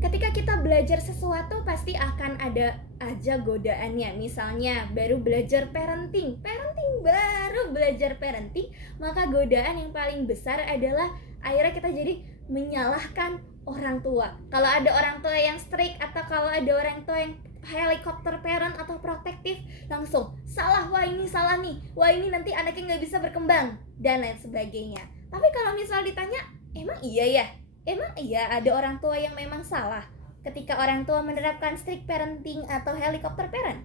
Ketika kita belajar sesuatu pasti akan ada aja godaannya. Misalnya baru belajar parenting, baru belajar parenting, maka godaan yang paling besar adalah akhirnya kita jadi menyalahkan orang tua. Kalau ada orang tua yang strict atau kalau ada orang tua yang helikopter parent atau protektif, langsung salah, wah ini salah nih, wah ini nanti anaknya nggak bisa berkembang dan lain sebagainya. Tapi kalau misal ditanya, emang iya ya? Emang iya ada orang tua yang memang salah ketika orang tua menerapkan strict parenting atau helicopter parent?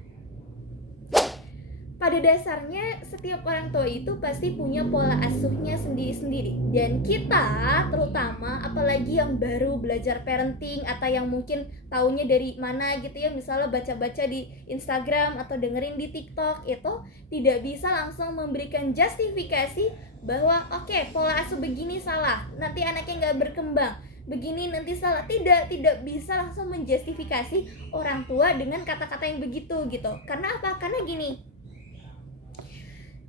Pada dasarnya setiap orang tua itu pasti punya pola asuhnya sendiri-sendiri. Dan kita terutama apalagi yang baru belajar parenting atau yang mungkin taunya dari mana gitu ya, misalnya baca-baca di Instagram atau dengerin di TikTok, itu tidak bisa langsung memberikan justifikasi bahwa oke, pola asuh begini salah, nanti anaknya nggak berkembang, begini nanti salah. Tidak bisa langsung menjustifikasi orang tua dengan kata-kata yang begitu gitu. Karena apa? Karena gini,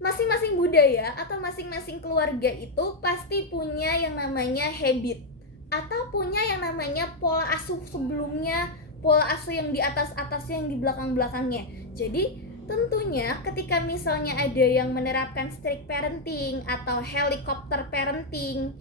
masing-masing budaya atau masing-masing keluarga itu pasti punya yang namanya habit atau punya yang namanya pola asuh sebelumnya, pola asuh yang di atas-atasnya, yang di belakang-belakangnya. Jadi tentunya ketika misalnya ada yang menerapkan strict parenting atau helicopter parenting,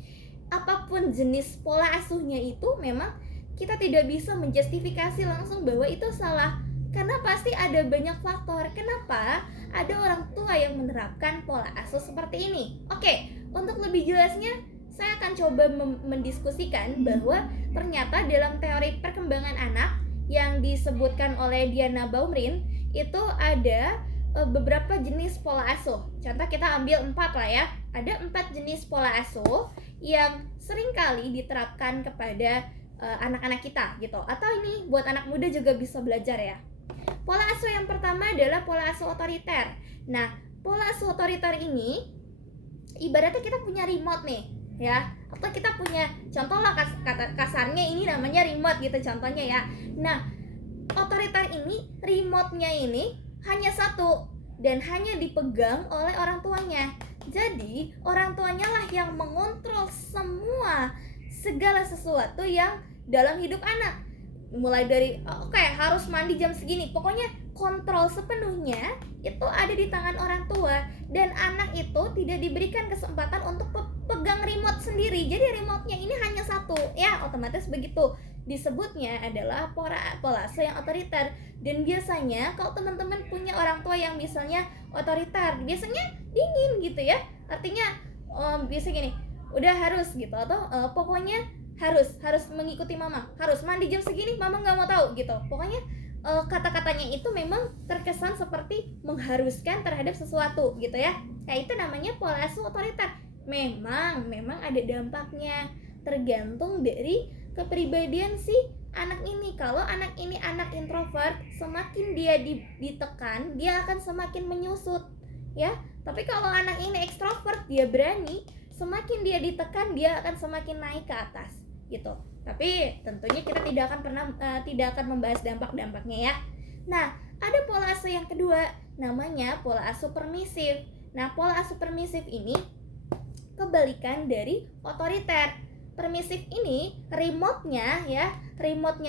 apapun jenis pola asuhnya itu, memang kita tidak bisa menjustifikasi langsung bahwa itu salah. Karena pasti ada banyak faktor kenapa ada orang tua yang menerapkan pola asuh seperti ini. Oke, untuk lebih jelasnya saya akan coba mendiskusikan bahwa ternyata dalam teori perkembangan anak yang disebutkan oleh Diana Baumrind itu ada beberapa jenis pola asuh. Contoh kita ambil 4 lah ya. Ada 4 jenis pola asuh yang seringkali diterapkan kepada anak-anak kita gitu. Atau ini buat anak muda juga bisa belajar ya. Pola asuh yang pertama adalah pola asuh otoriter. Nah, pola asuh otoriter ini ibaratnya kita punya remote nih, ya. Atau kita punya, contoh lah kasarnya ini namanya remote gitu contohnya ya. Nah, otoriter ini, remote-nya ini hanya satu dan hanya dipegang oleh orang tuanya. Jadi, orang tuanya lah yang mengontrol semua segala sesuatu yang dalam hidup anak. Mulai dari oke, harus mandi jam segini, pokoknya kontrol sepenuhnya itu ada di tangan orang tua. Dan anak itu tidak diberikan kesempatan untuk pegang remote sendiri. Jadi remote-nya ini hanya satu, ya otomatis begitu. Disebutnya adalah pola asuh yang otoriter. Dan biasanya kalau teman-teman punya orang tua yang misalnya otoriter, biasanya dingin gitu ya. Artinya biasa gini, udah harus gitu, atau pokoknya harus mengikuti mama, harus mandi jam segini, mama nggak mau tahu gitu. Pokoknya kata-katanya itu memang terkesan seperti mengharuskan terhadap sesuatu gitu ya. Nah, itu namanya pola asuh otoriter. Memang ada dampaknya, tergantung dari kepribadian si anak ini. Kalau anak ini anak introvert, semakin dia ditekan, dia akan semakin menyusut ya. Tapi kalau anak ini ekstrovert, dia berani, semakin dia ditekan, dia akan semakin naik ke atas gitu. Tapi tentunya kita tidak akan membahas dampak-dampaknya ya. Nah, ada pola asuh yang kedua, namanya pola asuh permisif. Nah, pola asuh permisif ini kebalikan dari otoriter. Permisif ini remote-nya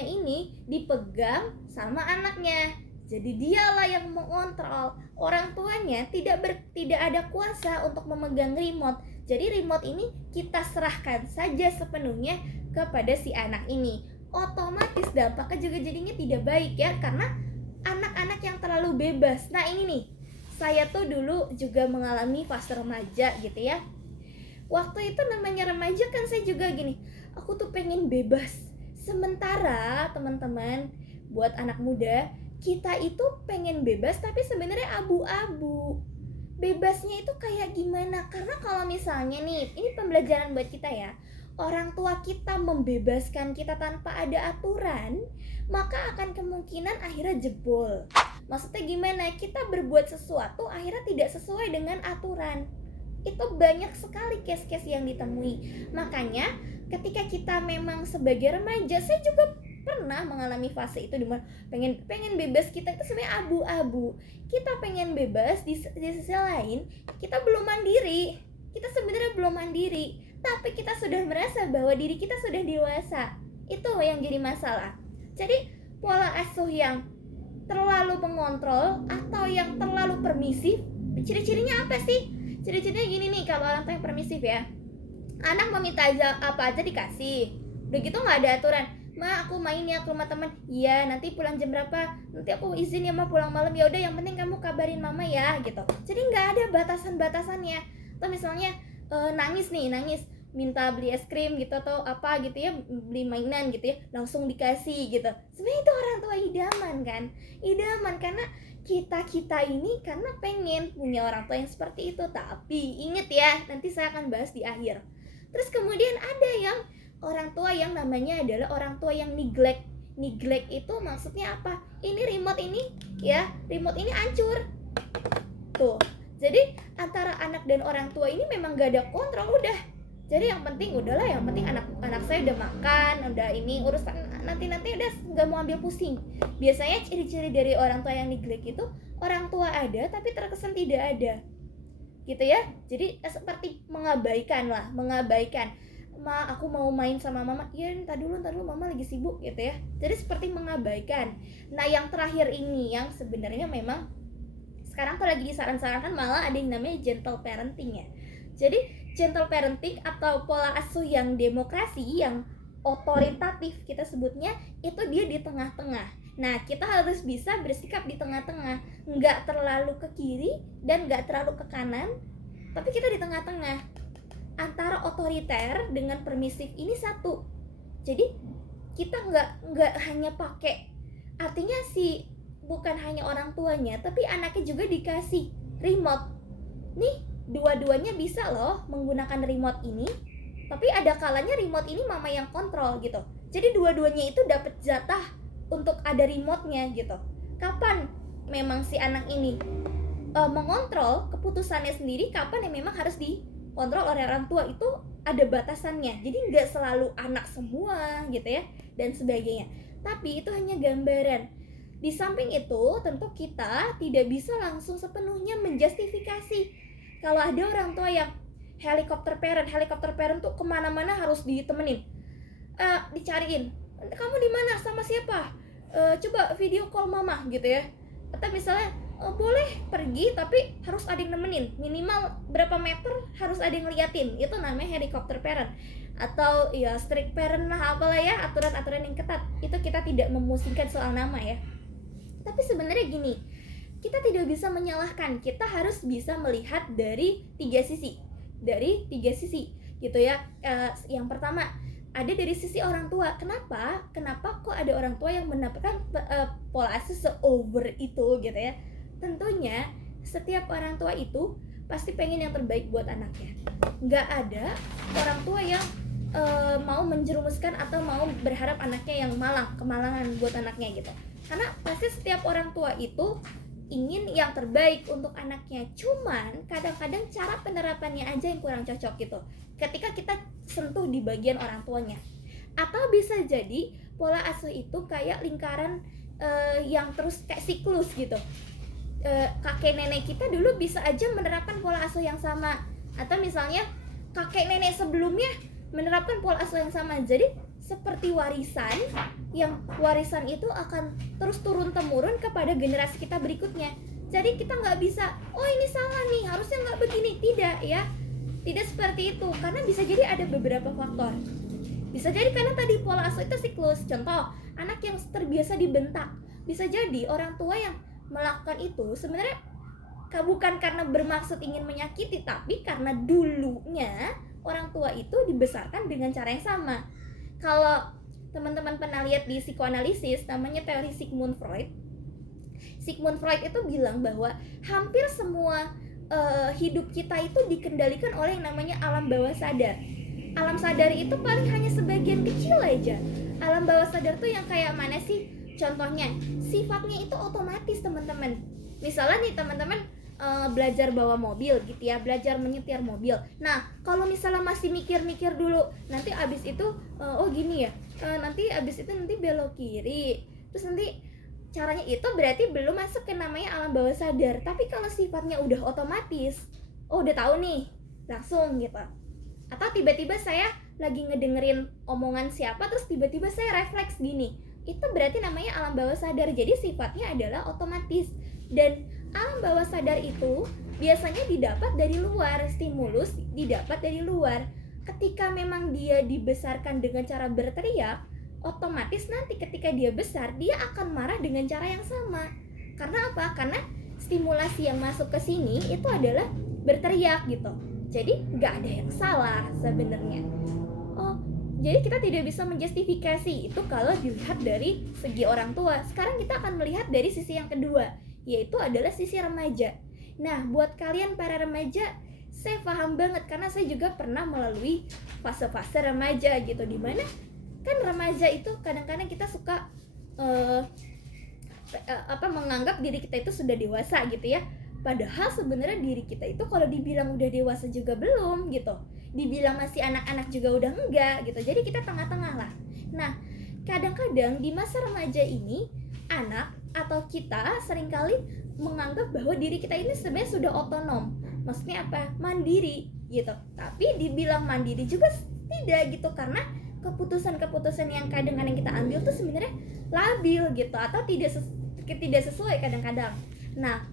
ini dipegang sama anaknya. Jadi dialah yang mengontrol. Orang tuanya tidak ada kuasa untuk memegang remote. Jadi remote ini kita serahkan saja sepenuhnya kepada si anak ini. Otomatis dampaknya juga jadinya tidak baik ya, karena anak-anak yang terlalu bebas. Nah, ini nih, saya tuh dulu juga mengalami fase remaja gitu ya. Waktu itu namanya remaja kan saya juga gini, aku tuh pengen bebas. Sementara teman-teman, buat anak muda, kita itu pengen bebas tapi sebenarnya abu-abu. Bebasnya itu kayak gimana? Karena kalau misalnya nih, ini pembelajaran buat kita ya, orang tua kita membebaskan kita tanpa ada aturan, maka akan kemungkinan akhirnya jebol. Maksudnya gimana? Kita berbuat sesuatu akhirnya tidak sesuai dengan aturan. Itu banyak sekali case-case yang ditemui. Makanya ketika kita memang sebagai remaja, saya juga pernah mengalami fase itu, dimana pengen bebas kita itu sebenarnya abu-abu. Kita pengen bebas, di sisi lain kita belum mandiri. Kita sebenarnya belum mandiri, tapi kita sudah merasa bahwa diri kita sudah dewasa. Itu yang jadi masalah. Jadi pola asuh yang terlalu mengontrol atau yang terlalu permisif, ciri-cirinya apa sih? Ciri-cirinya gini nih, kalau orang tua yang permisif ya, anak mau minta aja apa aja dikasih, udah gitu nggak ada aturan. Ma, aku main ya ke rumah teman. Iya, nanti pulang jam berapa? Nanti aku izin ya ma pulang malam. Ya udah, yang penting kamu kabarin mama ya, gitu. Jadi nggak ada batasan-batasannya. Atau misalnya nangis nih, nangis minta beli es krim gitu atau apa gitu ya, beli mainan gitu ya, langsung dikasih gitu. Sebenarnya itu orang tua idaman kan? Idaman karena kita ini karena pengen punya orang tua yang seperti itu. Tapi inget ya, nanti saya akan bahas di akhir. Terus kemudian ada yang orang tua yang namanya adalah orang tua yang neglect. Neglect itu maksudnya apa? Ini remote ini ya, remote ini hancur. Tuh. Jadi antara anak dan orang tua ini memang gak ada kontrol udah. Jadi yang penting udahlah, yang penting anak saya udah makan, udah ini urusan nanti udah nggak mau ambil pusing. Biasanya ciri-ciri dari orang tua yang neglect itu orang tua ada tapi terkesan tidak ada, gitu ya. Jadi seperti mengabaikan lah, mengabaikan. Ma, aku mau main sama mama. Ya, entar dulu mama lagi sibuk gitu ya. Jadi seperti mengabaikan. Nah, yang terakhir ini yang sebenarnya memang sekarang tuh lagi disaran-sarankan, malah ada yang namanya gentle parenting ya. Jadi gentle parenting atau pola asuh yang demokrasi, yang otoritatif kita sebutnya, itu dia di tengah-tengah. Nah, kita harus bisa bersikap di tengah-tengah, nggak terlalu ke kiri dan nggak terlalu ke kanan, tapi kita di tengah-tengah antara otoriter dengan permisif ini satu. Jadi kita nggak hanya pakai, artinya si bukan hanya orang tuanya tapi anaknya juga dikasih remote nih, dua-duanya bisa loh menggunakan remote ini, tapi ada kalanya remote ini mama yang kontrol gitu. Jadi dua-duanya itu dapat jatah untuk ada remote-nya gitu. Kapan memang si anak ini mengontrol keputusannya sendiri, kapan yang memang harus dikontrol oleh orang tua, itu ada batasannya. Jadi nggak selalu anak semua gitu ya dan sebagainya, tapi itu hanya gambaran. Di samping itu tentu kita tidak bisa langsung sepenuhnya menjustifikasi kalau ada orang tua yang helikopter parent tuh kemana-mana harus ditemenin, dicariin, kamu di mana sama siapa, coba video call mama gitu ya. Atau misalnya boleh pergi tapi harus ada yang nemenin, minimal berapa meter harus ada yang ngeliatin, itu namanya helikopter parent. Atau ya strict parent lah, apalah ya, aturan-aturan yang ketat. Itu kita tidak memusingkan soal nama ya. Tapi sebenarnya gini, kita tidak bisa menyalahkan, kita harus bisa melihat dari tiga sisi gitu ya. Yang pertama, ada dari sisi orang tua. Kenapa kok ada orang tua yang mendapatkan pola asuh se-over itu gitu ya. Tentunya setiap orang tua itu pasti pengen yang terbaik buat anaknya. Nggak ada orang tua yang mau menjerumuskan atau mau berharap anaknya yang kemalangan buat anaknya gitu. Karena pasti setiap orang tua itu ingin yang terbaik untuk anaknya. Cuman kadang-kadang cara penerapannya aja yang kurang cocok gitu, ketika kita sentuh di bagian orang tuanya. Atau bisa jadi pola asuh itu kayak lingkaran yang terus kayak siklus gitu. Kakek nenek kita dulu bisa aja menerapkan pola asuh yang sama, atau misalnya kakek nenek sebelumnya menerapkan pola asuh yang sama. Jadi seperti warisan, yang warisan itu akan terus turun-temurun kepada generasi kita berikutnya. Jadi kita nggak bisa, oh ini salah nih, harusnya nggak begini. Tidak ya, tidak seperti itu. Karena bisa jadi ada beberapa faktor. Bisa jadi karena tadi pola asuh itu siklus. Contoh, anak yang terbiasa dibentak. Bisa jadi orang tua yang melakukan itu sebenarnya bukan karena bermaksud ingin menyakiti, tapi karena dulunya orang tua itu dibesarkan dengan cara yang sama. Kalau teman-teman pernah lihat di psikoanalisis, namanya teori Sigmund Freud. Sigmund Freud itu bilang bahwa hampir semua hidup kita itu dikendalikan oleh yang namanya alam bawah sadar. Alam sadar itu paling hanya sebagian kecil aja. Alam bawah sadar tuh yang kayak mana sih? Contohnya, sifatnya itu otomatis teman-teman. Misalnya nih teman-teman belajar bawa mobil gitu ya, belajar menyetir mobil. Nah, kalau misalnya masih mikir-mikir dulu, nanti abis itu oh gini ya, nanti abis itu nanti belok kiri, terus nanti caranya itu berarti belum masuk ke namanya alam bawah sadar. Tapi kalau sifatnya udah otomatis, oh udah tahu nih, langsung gitu. Atau tiba-tiba saya lagi ngedengerin omongan siapa terus tiba-tiba saya refleks gini, itu berarti namanya alam bawah sadar. Jadi sifatnya adalah otomatis, dan alam bawah sadar itu biasanya didapat dari luar, stimulus didapat dari luar. Ketika memang dia dibesarkan dengan cara berteriak, otomatis nanti ketika dia besar dia akan marah dengan cara yang sama. Karena apa? Karena stimulasi yang masuk ke sini itu adalah berteriak gitu. Jadi nggak ada yang salah sebenarnya. Oh, jadi kita tidak bisa menjustifikasi itu kalau dilihat dari segi orang tua. Sekarang kita akan melihat dari sisi yang kedua, yaitu adalah sisi remaja. Nah, buat kalian para remaja, saya paham banget karena saya juga pernah melalui fase-fase remaja gitu, dimana kan remaja itu kadang-kadang kita suka menganggap diri kita itu sudah dewasa gitu ya, padahal sebenarnya diri kita itu kalau dibilang udah dewasa juga belum gitu, dibilang masih anak-anak juga udah enggak gitu, jadi kita tengah-tengah lah. Nah, kadang-kadang di masa remaja ini anak atau kita seringkali menganggap bahwa diri kita ini sebenarnya sudah otonom. Maksudnya apa? Mandiri gitu. Tapi dibilang mandiri juga tidak gitu, karena keputusan-keputusan yang kadang-kadang kita ambil tuh sebenarnya labil gitu, atau tidak sesuai kadang-kadang. Nah,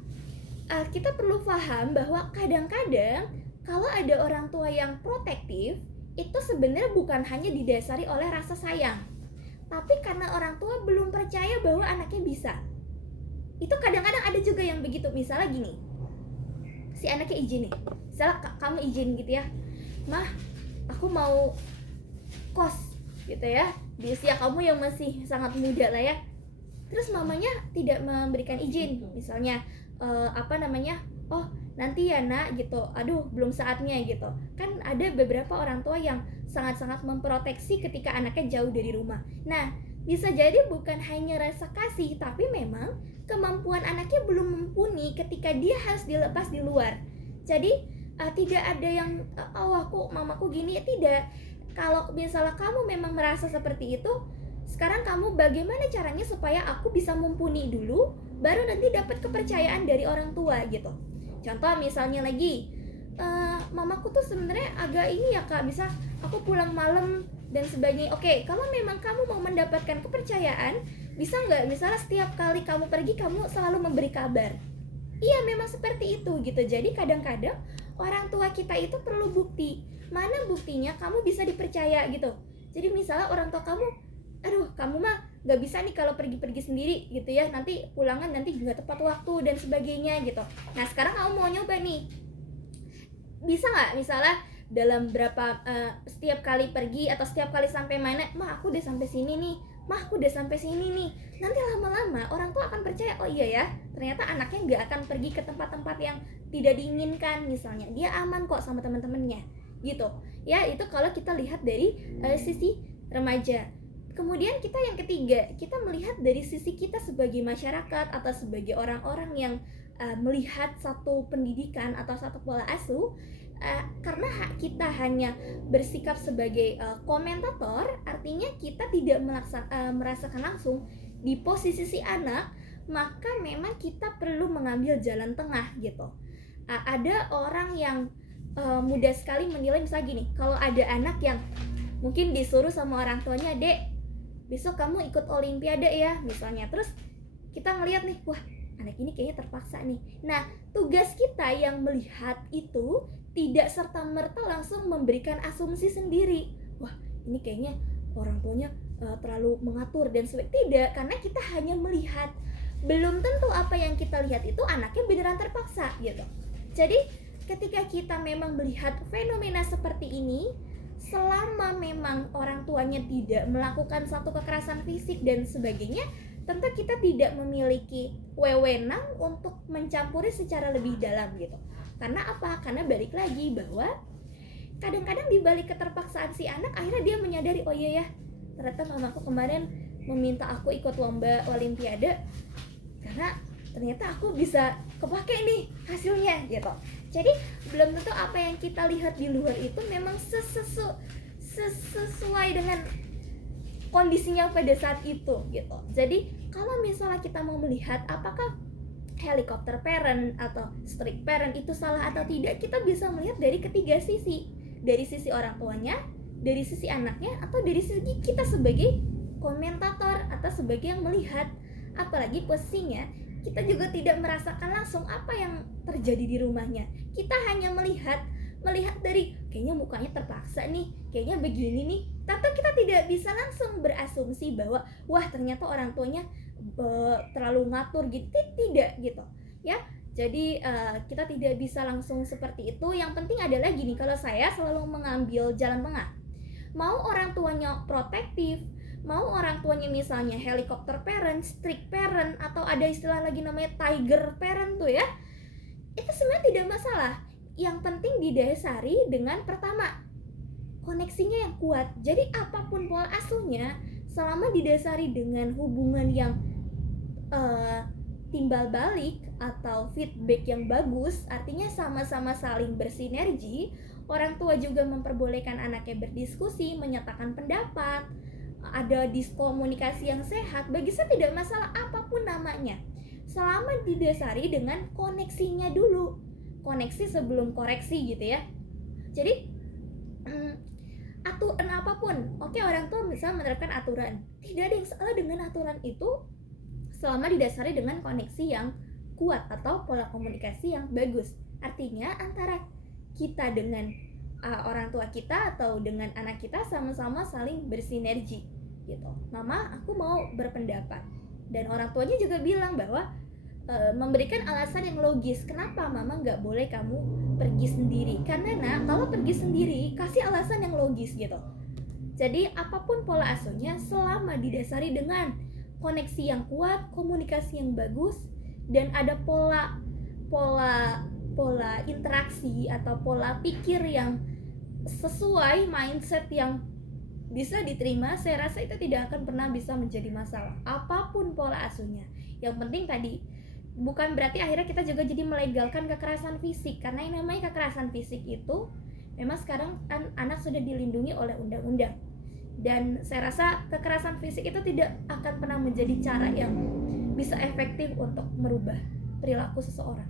kita perlu paham bahwa kadang-kadang kalau ada orang tua yang protektif, itu sebenarnya bukan hanya didasari oleh rasa sayang, tapi karena orang tua belum percaya bahwa anaknya bisa. Itu kadang-kadang ada juga yang begitu. Misalnya gini, si anaknya izin nih, misalnya kamu izin gitu ya, mah aku mau kos gitu ya, di usia kamu yang masih sangat muda lah ya. Terus mamanya tidak memberikan izin, misalnya oh nanti ya nak gitu, aduh belum saatnya gitu. Kan ada beberapa orang tua yang sangat-sangat memproteksi ketika anaknya jauh dari rumah. Nah, bisa jadi bukan hanya rasa kasih, tapi memang kemampuan anaknya belum mumpuni ketika dia harus dilepas di luar. Jadi tidak ada yang aku mamaku gini, tidak. Kalau misalnya kamu memang merasa seperti itu, sekarang kamu bagaimana caranya supaya aku bisa mumpuni dulu, baru nanti dapat kepercayaan dari orang tua gitu. Contoh misalnya lagi, mamaku tuh sebenarnya agak ini ya kak, bisa aku pulang malam dan sebagainya. Oke, kalau memang kamu mau mendapatkan kepercayaan, bisa nggak misalnya setiap kali kamu pergi kamu selalu memberi kabar. Iya, memang seperti itu gitu. Jadi kadang-kadang orang tua kita itu perlu bukti. Mana buktinya kamu bisa dipercaya gitu. Jadi misalnya orang tua kamu, aduh kamu mah gak bisa nih kalau pergi-pergi sendiri gitu ya, nanti pulangan nanti juga tepat waktu dan sebagainya gitu. Nah sekarang kamu mau nyoba nih, bisa nggak misalnya dalam berapa setiap kali pergi atau setiap kali sampai mana, mah aku udah sampai sini nih, mah aku udah sampai sini nih. Nanti lama-lama orang tua akan percaya, oh iya ya ternyata anaknya nggak akan pergi ke tempat-tempat yang tidak diinginkan, misalnya dia aman kok sama teman-temannya gitu ya. Itu kalau kita lihat dari sisi remaja. Kemudian kita yang ketiga, kita melihat dari sisi kita sebagai masyarakat atau sebagai orang-orang yang melihat satu pendidikan atau satu pola asuh. Karena kita hanya bersikap sebagai komentator, artinya kita tidak merasakan langsung di posisi si anak, maka memang kita perlu mengambil jalan tengah gitu. Ada orang yang mudah sekali menilai, misalnya gini, kalau ada anak yang mungkin disuruh sama orang tuanya, dek besok kamu ikut olimpiade ya misalnya, terus kita ngelihat nih, wah anak ini kayaknya terpaksa nih. Nah tugas kita yang melihat itu tidak serta-merta langsung memberikan asumsi sendiri, wah ini kayaknya orang tuanya terlalu mengatur dan sebagainya. Tidak, karena kita hanya melihat, belum tentu apa yang kita lihat itu anaknya beneran terpaksa gitu. Jadi ketika kita memang melihat fenomena seperti ini, selama memang orang tuanya tidak melakukan satu kekerasan fisik dan sebagainya, tentu kita tidak memiliki wewenang untuk mencampuri secara lebih dalam gitu. Karena apa? Karena balik lagi bahwa kadang-kadang di balik keterpaksaan si anak, akhirnya dia menyadari, oh iya ya ternyata mamaku kemarin meminta aku ikut lomba olimpiade karena ternyata aku bisa kepake nih hasilnya gitu. Jadi belum tentu apa yang kita lihat di luar itu memang sesuai dengan kondisinya pada saat itu gitu. Jadi kalau misalnya kita mau melihat apakah helicopter parent atau strict parent itu salah atau tidak, kita bisa melihat dari ketiga sisi. Dari sisi orang tuanya, dari sisi anaknya atau dari segi kita sebagai komentator atau sebagai yang melihat. Apalagi posisinya kita juga tidak merasakan langsung apa yang terjadi di rumahnya. Kita hanya melihat dari kayaknya mukanya terpaksa nih, kayaknya begini nih. Tapi kita tidak bisa langsung berasumsi bahwa wah ternyata orang tuanya terlalu ngatur gitu. Tidak gitu ya. Jadi kita tidak bisa langsung seperti itu. Yang penting adalah gini, kalau saya selalu mengambil jalan tengah. Mau orang tuanya protektif, mau orang tuanya misalnya helicopter parent, strict parent, atau ada istilah lagi namanya tiger parent tuh ya, itu sebenarnya tidak masalah. Yang penting didasari dengan pertama, koneksinya yang kuat. Jadi apapun pola asuhnya, selama didasari dengan hubungan yang timbal balik atau feedback yang bagus, artinya sama-sama saling bersinergi, orang tua juga memperbolehkan anaknya berdiskusi, menyatakan pendapat, ada komunikasi yang sehat, bagi saya tidak masalah apapun namanya, selama didasari dengan koneksinya dulu, koneksi sebelum koreksi gitu ya. Jadi aturan apapun, oke, orang tua bisa menerapkan aturan, tidak ada yang salah dengan aturan itu selama didasari dengan koneksi yang kuat atau pola komunikasi yang bagus. Artinya antara kita dengan orang tua kita atau dengan anak kita sama-sama saling bersinergi gitu. Mama, aku mau berpendapat, dan orang tuanya juga bilang bahwa memberikan alasan yang logis kenapa mama nggak boleh kamu pergi sendiri, karena nak kalau pergi sendiri kasih alasan yang logis gitu. Jadi apapun pola asuhnya selama didasari dengan koneksi yang kuat, komunikasi yang bagus, dan ada pola interaksi atau pola pikir yang sesuai, mindset yang bisa diterima, saya rasa itu tidak akan pernah bisa menjadi masalah apapun pola asuhnya. Yang penting tadi, bukan berarti akhirnya kita juga jadi melegalkan kekerasan fisik, karena yang namanya kekerasan fisik itu memang sekarang kan anak sudah dilindungi oleh undang-undang, dan saya rasa kekerasan fisik itu tidak akan pernah menjadi cara yang bisa efektif untuk merubah perilaku seseorang.